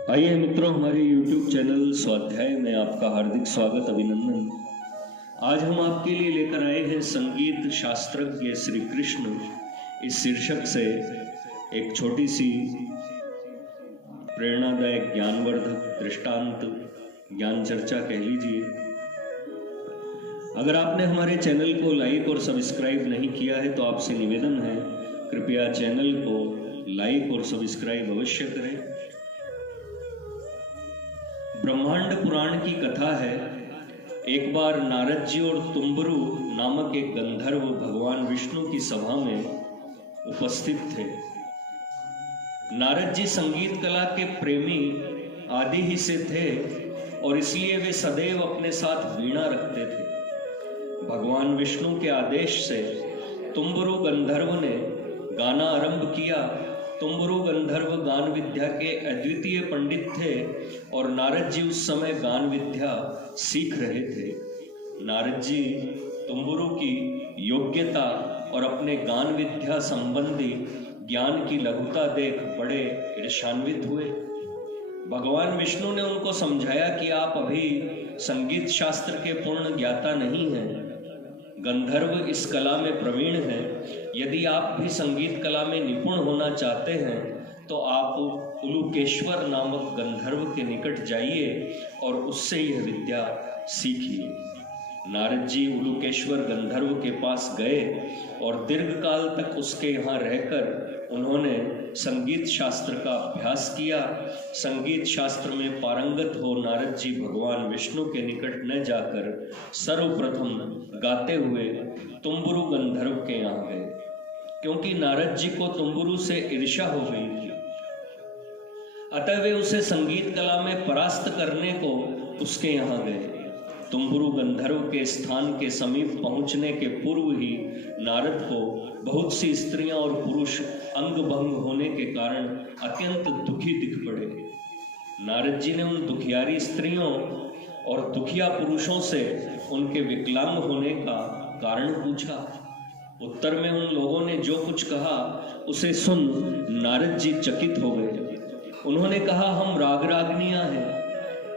आइए मित्रों, हमारे YouTube चैनल स्वाध्याय में आपका हार्दिक स्वागत, अभिनंदन। आज हम आपके लिए लेकर आए हैं संगीत शास्त्रज्ञ श्री कृष्ण इस शीर्षक से एक छोटी सी प्रेरणादायक ज्ञानवर्धक दृष्टांत ज्ञान चर्चा कह लीजिए। अगर आपने हमारे चैनल को लाइक और सब्सक्राइब नहीं किया है तो आपसे निवेदन है, कृपया चैनल को लाइक और सब्सक्राइब अवश्य करें। ब्रह्मांड पुराण की कथा है। एक बार नारद जी और तुम्बरु नामक एक गंधर्व भगवान विष्णु की सभा में उपस्थित थे। नारद जी संगीत कला के प्रेमी आदि ही से थे और इसलिए वे सदैव अपने साथ वीणा रखते थे। भगवान विष्णु के आदेश से तुम्बरु गंधर्व ने गाना आरंभ किया। तुम्बरु गंधर्व गान विद्या के अद्वितीय पंडित थे और नारद जी उस समय गान विद्या सीख रहे थे। नारद जी तुम्बरु की योग्यता और अपने गान विद्या संबंधी ज्ञान की लघुता देख बड़े ईर्ष्यान्वित हुए। भगवान विष्णु ने उनको समझाया कि आप अभी संगीत शास्त्र के पूर्ण ज्ञाता नहीं हैं। गंधर्व इस कला में प्रवीण हैं। यदि आप भी संगीत कला में निपुण होना चाहते हैं तो आप उलुकेश्वर नामक गंधर्व के निकट जाइए और उससे यह विद्या सीखिए। नारद जी उलुकेश्वर गंधर्व के पास गए और दीर्घकाल तक उसके यहाँ रहकर उन्होंने संगीत शास्त्र का अभ्यास किया। संगीत शास्त्र में पारंगत हो नारद जी भगवान विष्णु के निकट न जाकर सर्वप्रथम गाते हुए तुम्बरु गंधर्व के यहाँ गए, क्योंकि नारद जी को तुम्बरु से ईर्ष्या हो गई थी। अतः वे उसे संगीत कला में परास्त करने को उसके यहाँ गए। तुम्बरु गंधर्व के स्थान के समीप पहुंचने के पूर्व ही नारद को बहुत सी स्त्रियां और पुरुष अंग भंग होने के कारण अत्यंत दुखी दिख पड़े। नारद जी ने उन दुखियारी स्त्रियों और दुखिया पुरुषों से उनके विकलांग होने का कारण पूछा। उत्तर में उन लोगों ने जो कुछ कहा उसे सुन नारद जी चकित हो गए। उन्होंने कहा, हम राग रागनियां हैं।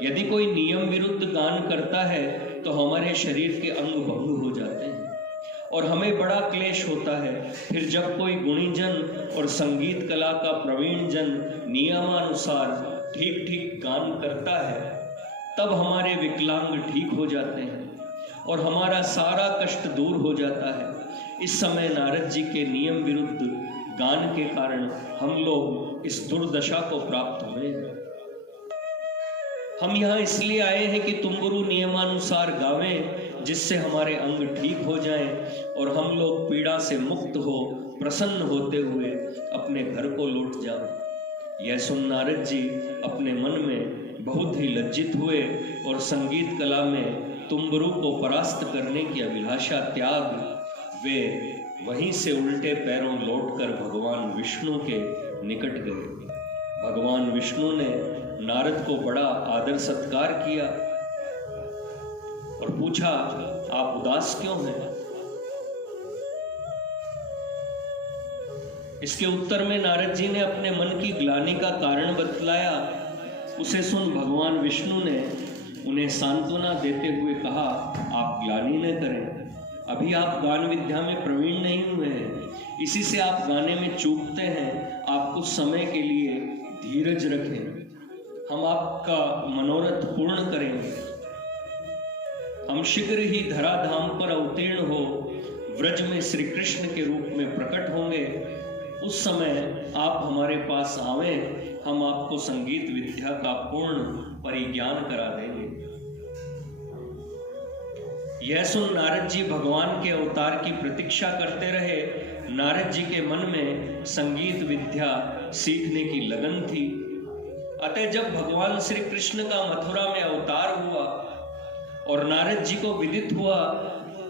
यदि कोई नियम विरुद्ध गान करता है तो हमारे शरीर के अंग भंग हो जाते हैं और हमें बड़ा क्लेश होता है। फिर जब कोई गुणी जन और संगीत कला का प्रवीण जन नियमानुसार ठीक ठीक गान करता है तब हमारे विकलांग ठीक हो जाते हैं और हमारा सारा कष्ट दूर हो जाता है। इस समय नारद जी के नियम विरुद्ध गान के कारण हम लोग इस दुर्दशा को प्राप्त हुए हैं। हम यहाँ इसलिए आए हैं कि तुम्बरु नियमानुसार गावें, जिससे हमारे अंग ठीक हो जाएं और हम लोग पीड़ा से मुक्त हो प्रसन्न होते हुए अपने घर को लौट जाएं। यह सुन नारद जी अपने मन में बहुत ही लज्जित हुए और संगीत कला में तुम्बरु को परास्त करने की अभिलाषा त्याग वे वहीं से उल्टे पैरों लौटकर भगवान विष्णु के निकट गए। भगवान विष्णु ने नारद को बड़ा आदर सत्कार किया और पूछा, आप उदास क्यों हैं? इसके उत्तर में नारद जी ने अपने मन की ग्लानि का कारण बतलाया। उसे सुन भगवान विष्णु ने उन्हें सांत्वना देते हुए कहा, आप ग्लानि न करें। अभी आप गान विद्या में प्रवीण नहीं हुए हैं, इसी से आप गाने में चूकते हैं। आप कुछ समय के लिए धीरज रखें, हम आपका मनोरथ पूर्ण करेंगे। हम शीघ्र ही धराधाम पर अवतीर्ण हो व्रज में श्री कृष्ण के रूप में प्रकट होंगे। उस समय आप हमारे पास आवें, हम आपको संगीत विद्या का पूर्ण परिज्ञान करा देंगे। यह सुन नारद जी भगवान के अवतार की प्रतीक्षा करते रहे। नारद जी के मन में संगीत विद्या सीखने की लगन थी। अतः जब भगवान श्री कृष्ण का मथुरा में अवतार हुआ और नारद जी को विदित हुआ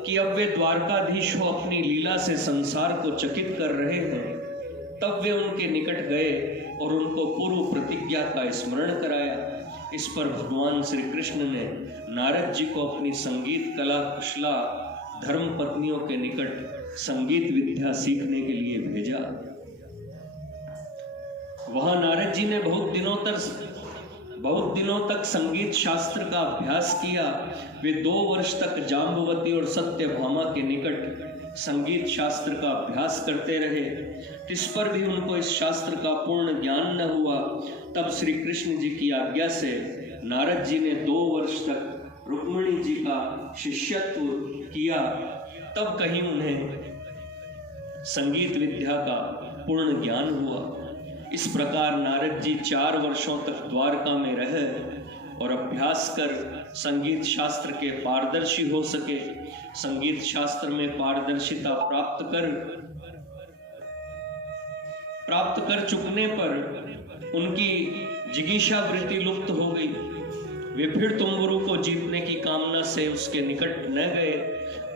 कि अब वे द्वारकाधीश हो अपनी लीला से संसार को चकित कर रहे हैं, तब वे उनके निकट गए और उनको पूर्व प्रतिज्ञा का स्मरण कराया। इस पर भगवान श्री कृष्ण ने नारद जी को अपनी संगीत कला कुशला धर्म पत्नियों के निकट संगीत विद्या सीखने के लिए भेजा। वहां नारद जी ने बहुत दिनों तक बहुत दिनों तक संगीत शास्त्र का अभ्यास किया। वे 2 वर्ष तक जाम्बवती और सत्यभामा के निकट संगीत शास्त्र का अभ्यास करते रहे। इस पर भी उनको इस शास्त्र का पूर्ण ज्ञान न हुआ। तब श्री कृष्ण जी की आज्ञा से नारद जी ने 2 वर्ष तक रुक्मिणी जी का शिष्यत्व किया। तब कहीं उन्हें संगीत विद्या का पूर्ण ज्ञान हुआ। इस प्रकार नारद जी 4 वर्षों तक द्वारका में रहे और अभ्यास कर संगीत शास्त्र के पारदर्शी हो सके। संगीत शास्त्र में पारदर्शिता प्राप्त कर चुकने पर उनकी जिगीषा वृत्ति लुप्त हो गई। वे फिर तुम्बुरु को जीतने की कामना से उसके निकट न गए,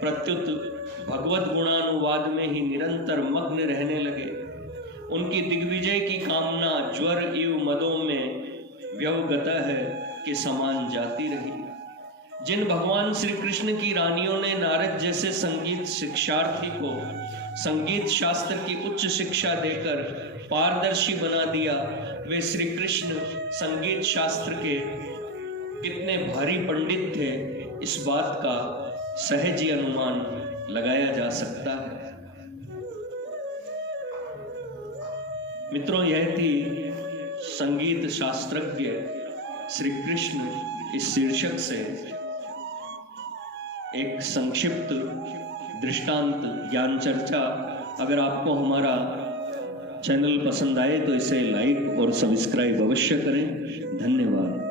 प्रत्युत भगवत गुणानुवाद में ही निरंतर मग्न रहने लगे। उनकी दिग्विजय की कामना ज्वर इव मदों में व्यवगत है के समान जाती रही। जिन भगवान श्री कृष्ण की रानियों ने नारद जैसे संगीत शिक्षार्थी को संगीत शास्त्र की उच्च शिक्षा देकर पारदर्शी बना दिया, वे श्री कृष्ण संगीत शास्त्र के कितने भारी पंडित थे, इस बात का सहज ही अनुमान लगाया जा सकता है। मित्रों, यह थी संगीत शास्त्रज्ञ श्री कृष्ण इस शीर्षक से एक संक्षिप्त दृष्टांत ज्ञान चर्चा। अगर आपको हमारा चैनल पसंद आए तो इसे लाइक और सब्सक्राइब अवश्य करें। धन्यवाद।